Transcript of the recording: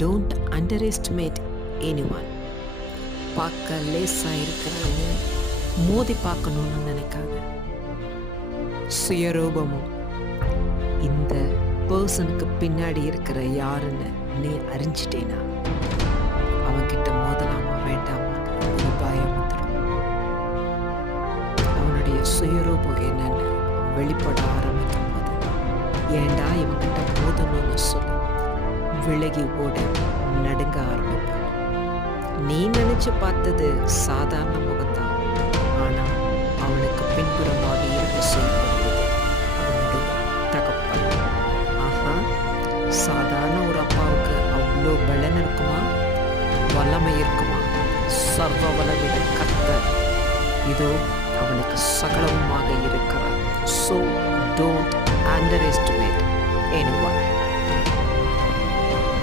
Don't under estimate anyone. பார்க்க லேசாக இருக்கிறவங்க மோதி பார்க்கணும்னு நினைக்காத. சுயரூபமும் இந்த பர்சனுக்கு பின்னாடி இருக்கிற யாருன்னு நீ அறிஞ்சிட்டேனா அவன்கிட்ட மோதலாமா வேண்டாமாங்கிற ஒரு பயம் வந்துடும். அவனுடைய சுயரூபம் என்னன்னு வெளிப்பட ஆரம்பிக்கும் போது ஏண்டா இவன்கிட்ட மோதணும்னு சொல்லி விலகி ஓட நடுங்க ஆரம்பிப்பான். நீ நினைச்சு பார்த்தது சாதாரண முகத்தான், ஆனா அவனுக்கு பின்புறமாக இருக்க செய்யப்படுவது அவனுடைய தகப்பன். ஆஹா, சாதாரண ஒரு அப்பாவுக்கு அவ்வளோ பலன் இருக்குமா, வல்லமை இருக்குமா? சர்வ வல்லமையுள்ள கர்த்தர் இதோ அவனுக்கு சகலமுமாக இருக்கிறார். So don't underestimate anyone.